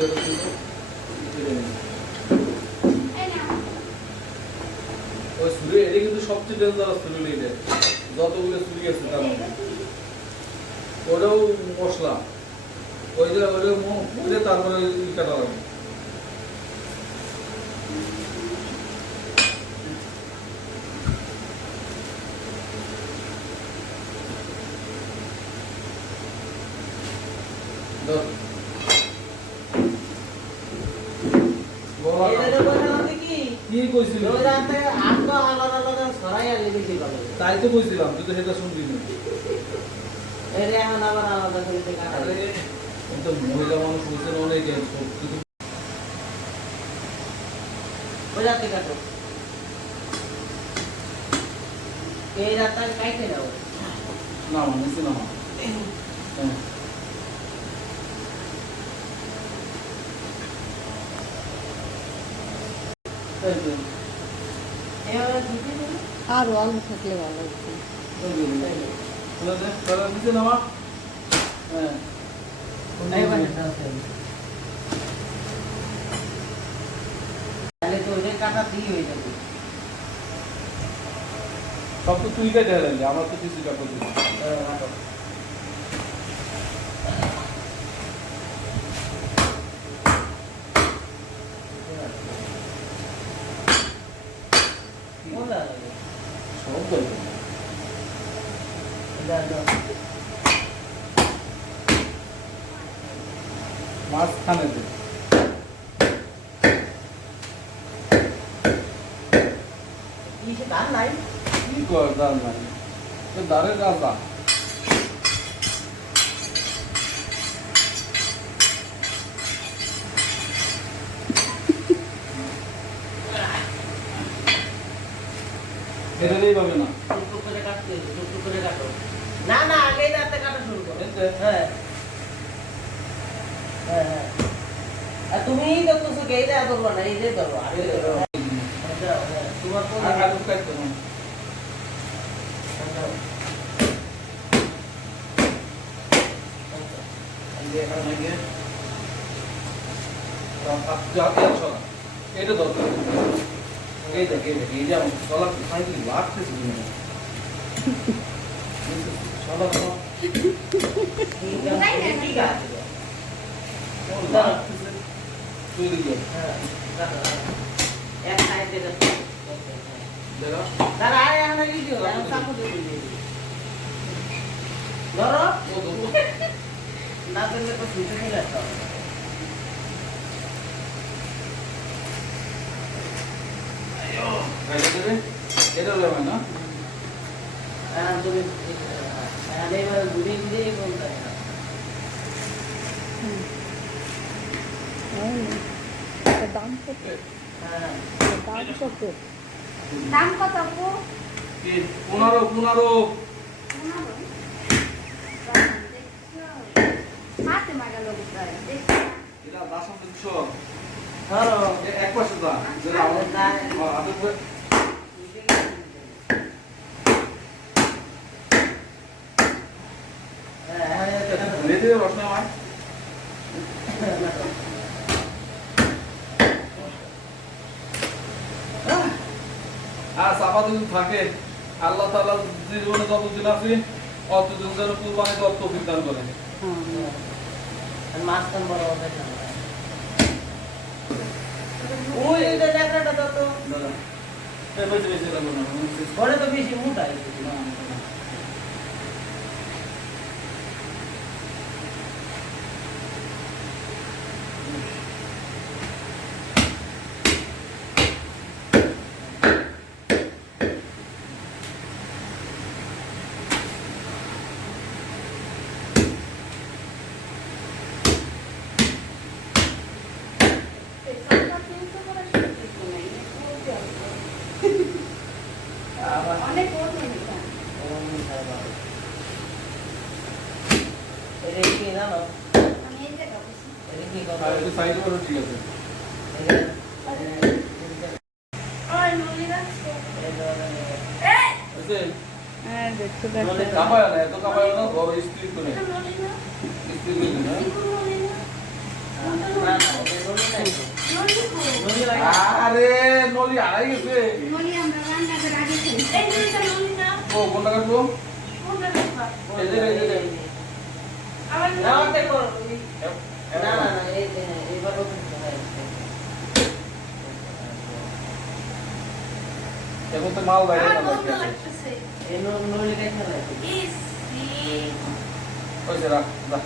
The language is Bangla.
ওই ছুরি এটা কিন্তু সবচেয়ে ডেঞ্জারাস ছুরি এটা যতগুলো ছুরি আছে তার মধ্যে ওটাও মশলা ওইটা ওইটা তারপরে কাটা লাগবে তাই তো কইছিলাম তুই তো সেটা শুনবি না মহিলা মানুষ বলছেন অনেক এই রাতটা কাইতে দাও না নিচে না আরো আলু থাকলে ভালো হতো নিচে নামা হ্যাঁ তাহলে তো ওদের কাটা দিয়ে হয়ে যাবে সব তো তুই কেটে হলেন আমার তো কিছু কাপড় দিবি মাঝখানে দে কি কর দাঁড় নাই দাঁড়ের রাজা এটা নেই পাবে না টুকটুক করে কাটতে টুকটুক করে কাটো না না আগে রাতে কাটা শুরু করো হ্যাঁ হ্যাঁ হ্যাঁ আর তুমি দেখতেছো কে এটা করব না এই যে ধরো আগে ধরো তোমার তো আলু কাটতে না এটা দরকার এই দেখ এই যে আমার চলা সাইকেল লাগতেছে চলা ঠিক আছে তুই দিকে হ্যাঁ এক সাইডে দেখো দেখো দাঁড়া আয় আমরা কি দিও আমি সাপোর্ট দিই ধরো না দিলে তো ছুটে নিয়ে আসো এটা হলো না হ্যাঁ তুমি আরে এবার ঘুরে ঘুরে বলতে দাম কত হ্যাঁ দাম কত দাম কত আপু 15 হাতে মাগা লোক প্রায় এটা দাসম দিচ্ছ ধরো এক পাশে দা যেটা আমার হাতে করে রেডি রসনা আমার আর সাফা যদি থাকে আল্লাহ তাআলা জীবনে যতদিন আছে অতদিন যেন কুরবানি দেওয়ার তৌফিক দান করে আর মাঝখান বড় হবে না ওই এটা দেখাটা দাও তো দাদা এই বেশি বেশি লাগবে না পরে তো বেশি মোটাই অনেক বড় এটা এটা কি জানো আমি এই জায়গা বসি এটা কি কথা আর একটু সাইড করে ঠিক আছে ওই নলি রাখছো আছে হ্যাঁ দেখছো দেখো কাপায় না এত কাপায় না বড় স্পিড করে এটা নলি না স্পিড করে না ইকো নলি না না না নলি লাগে। আরে নলি হারাই গেছে। নলি আমরা রান্না করে আগে খেলি। এই নলিটা নলি না। ও কোনটা কাটবো? কোনটা দেখবা? এই যে, এই যে, এই যে। আমার না, ওটা করো। এ- না, এই যে, এইবার ওটা হয়। এখন তো মাল বাইরে আমার না বন্ধ বাইরে। লাগতেছে। এই নলিটা খেলা। ইস, ই। হয়েছে রাখ, যা।